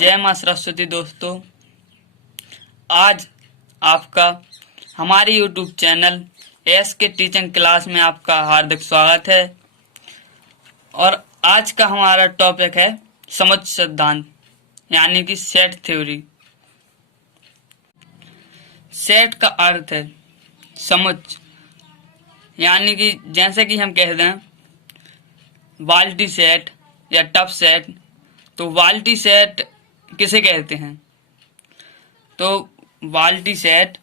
जय माँ सरस्वती दोस्तों, आज आपका हमारे YouTube चैनल एस के टीचिंग क्लास में आपका हार्दिक स्वागत है। और आज का हमारा टॉपिक है समुच्चय सिद्धांत यानी कि सेट थ्योरी। सेट का अर्थ है समुच्चय, यानी कि जैसे कि हम कह दें बाल्टी सेट या टब सेट। तो बाल्टी सेट किसे कहते हैं? तो बाल्टी सेट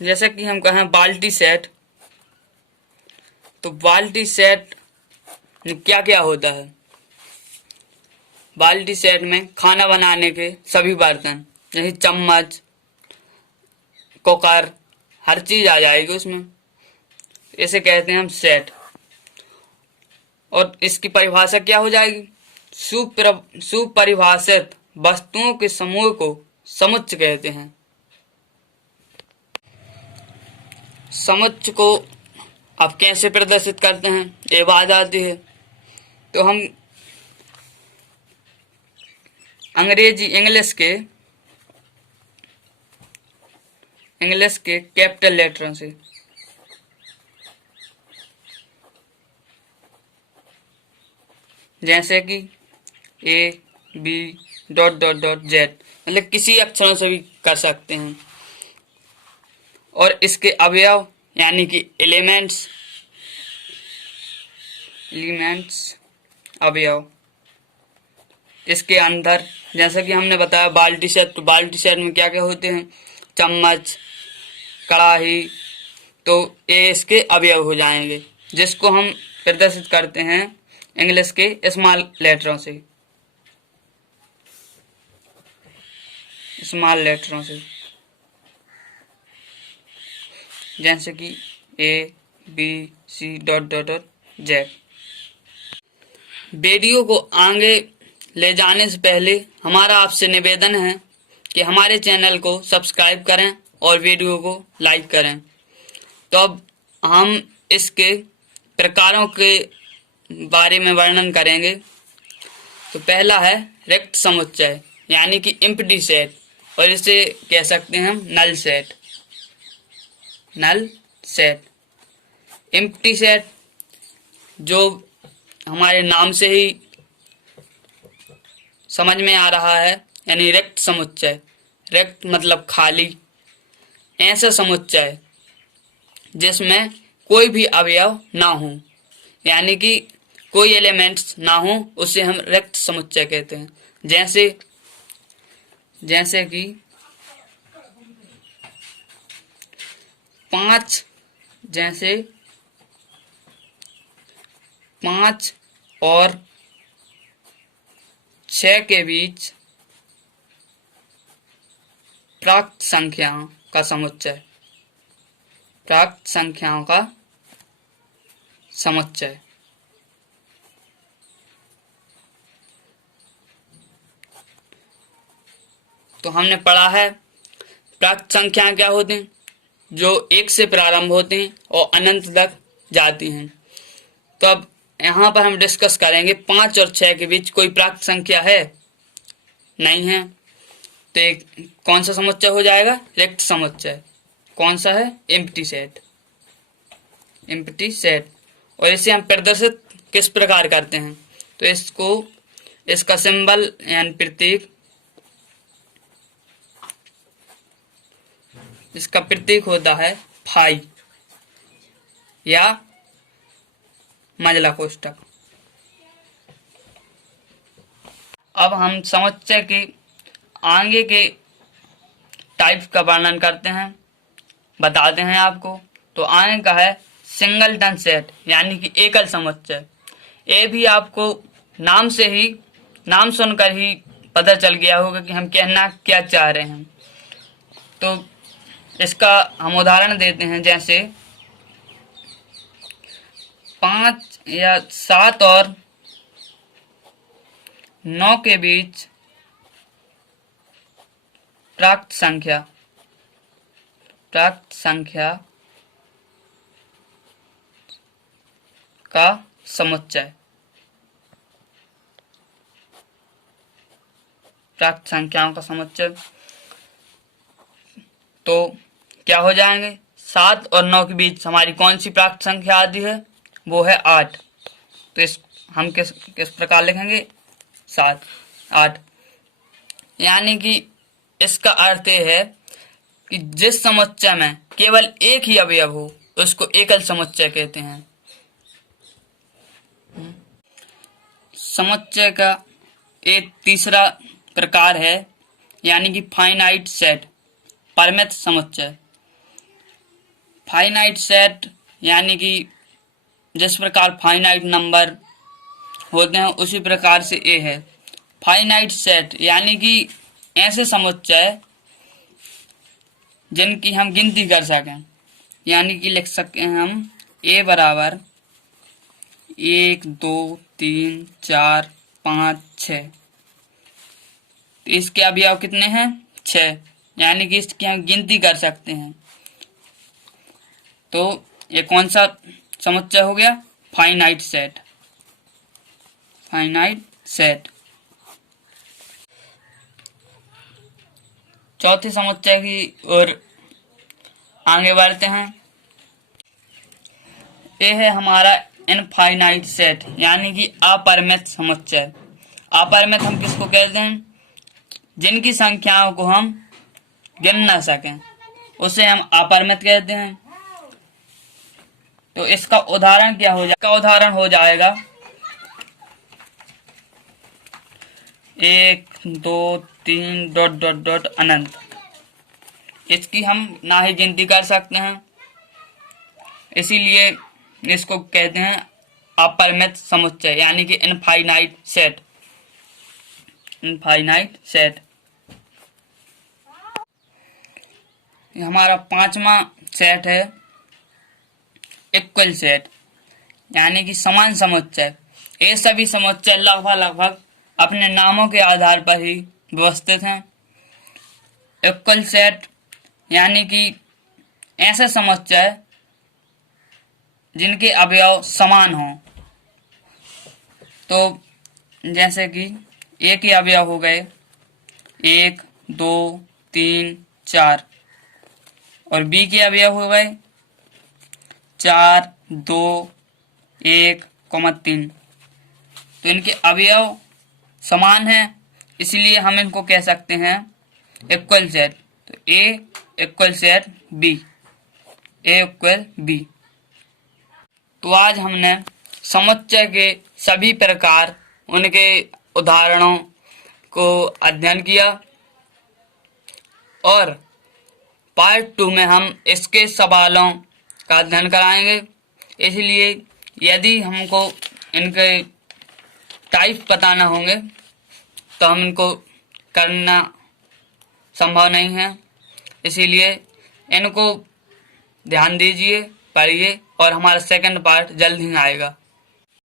जैसे कि हम कहें बाल्टी सेट, तो बाल्टी सेट में क्या क्या होता है? बाल्टी सेट में खाना बनाने के सभी बर्तन जैसे चम्मच, कुकर, हर चीज आ जाएगी उसमें। इसे कहते हैं हम सेट। और इसकी परिभाषा क्या हो जाएगी? सुपरिभाषित वस्तुओं के समूह को समुच्चय कहते हैं। समुच्चय को अब कैसे प्रदर्शित करते हैं, ये बात आती है। तो हम इंग्लिश के कैपिटल लेटरों से जैसे कि A B dot dot dot Z, मतलब किसी अक्षरों से भी कर सकते हैं। और इसके अवयव यानी कि एलिमेंट्स अवयव इसके अंदर, जैसा कि हमने बताया बाल्टी सेट, तो बाल्टी सेट में क्या क्या होते हैं? चम्मच, कढ़ाई, तो ये इसके अवयव हो जाएंगे, जिसको हम प्रदर्शित करते हैं इंग्लिश के स्मॉल लेटरों से। जैसे कि A B C dot dot dot Z. Video को आगे ले जाने से पहले हमारा आपसे निवेदन है कि हमारे चैनल को सब्सक्राइब करें और वीडियो को लाइक करें। तो अब हम इसके प्रकारों के बारे में वर्णन करेंगे। तो पहला है रिक्त समुच्चय यानी कि एम्प्टी सेट, और इसे कह सकते हैं हम नल सेट। एम्प्टी सेट जो हमारे नाम से ही समझ में आ रहा है, यानी रिक्त समुच्चय। रिक्त मतलब खाली, ऐसा समुच्चय जिसमें कोई भी अवयव ना हो, यानी कि कोई एलिमेंट्स ना हो, उसे हम रिक्त समुच्चय कहते हैं। जैसे कि 5 और 6 के बीच प्राकृत संख्याओं का समुच्चय। तो हमने पढ़ा है प्राकृत संख्याएं क्या होती हैं? जो 1 से प्रारंभ होती हैं और अनंत तक जाती हैं। तो अब यहाँ पर हम डिस्कस करेंगे 5 और 6 के बीच कोई प्राकृत संख्या है? नहीं है। तो एक कौन सा समुच्चय हो जाएगा? रिक्त समुच्चय। कौन सा है? Empty set. और इसे हम प्रदर्शित किस प्रकार करते हैं? तो इसका सिंबल यानी प्रतीक, इसका प्रतीक होता है फाई या मजला कोष्ठक। अब हम समुच्चय के आगे के टाइप का वर्णन करते हैं, बताते हैं आपको। तो आगे का है सिंगलटन सेट यानी कि एकल समुच्चय। ये भी आपको नाम सुनकर ही पता चल गया होगा कि हम कहना क्या चाह रहे हैं। तो इसका हम उदाहरण देते हैं, जैसे 5 या 7 और 9 के बीच प्राकृत संख्या का समुच्चय। प्राकृत संख्याओं का समुच्चय। तो क्या हो जाएंगे, 7 और 9 के बीच हमारी कौन सी प्राकृत संख्या आती है, वो है 8। तो इस हम किस किस प्रकार लिखेंगे, 7 8। यानी कि इसका अर्थ ये है कि जिस समुच्चय में केवल एक ही अवयव हो उसको एकल समुच्चय कहते हैं। समुच्चय का एक तीसरा प्रकार है यानी कि फाइनाइट सेट, परिमित समुच्चय। फाइनाइट सेट यानी कि जिस प्रकार फाइनाइट नंबर होते हैं उसी प्रकार से ये है फाइनाइट सेट, यानी कि ऐसे समुच्चय जिनकी हम गिनती कर सकें। यानी कि लिख सकते हैं हम a बराबर 1 2 3 4 5 6। इसके अवयव कितने हैं, 6, यानी कि इसकी हम गिनती कर सकते हैं। तो ये कौन सा समुच्चय हो गया, फाइनाइट सेट, फाइनाइट सेट। चौथे समुच्चय की ओर आगे बढ़ते हैं। ये है हमारा इनफाइनाइट सेट यानी कि अपरिमित समुच्चय। अपरिमित हम किसको कहते हैं, जिनकी संख्याओं को हम गिन ना सकें उसे हम अपरिमित कहते हैं। तो इसका उदाहरण क्या हो जाएगा, उदाहरण हो जाएगा 1 2 3 डॉट डॉट डॉट अनंत। इसकी हम ना ही गिनती कर सकते हैं, इसीलिए इसको कहते हैं अपरिमित समुच्चय यानी कि इनफाइनाइट सेट, इनफाइनाइट सेट। हमारा पांचवा सेट है इक्वल सेट यानी कि समान समुच्चय। ये सभी समुच्चय लगभग अपने नामों के आधार पर ही व्यवस्थित हैं। इक्वल सेट यानी कि ऐसे समुच्चय जिनके अवयव समान हों। तो जैसे कि ए के अवयव हो गए 1 2 3 4 और बी के अवयव हो गए 4 2 1 3। तो इनके अवयव समान हैं, इसलिए हम इनको कह सकते हैं इक्वल सेट। तो ए इक्वल सेट बी, ए इक्वल बी। तो आज हमने समुच्चय के सभी प्रकार, उनके उदाहरणों को अध्ययन किया और पार्ट 2 में हम इसके सवालों का अध्ययन कराएंगे। इसलिए यदि हमको इनके टाइप पता ना होंगे तो हम इनको करना संभव नहीं है, इसीलिए इनको ध्यान दीजिए, पढ़िए और हमारा सेकंड पार्ट जल्द ही आएगा।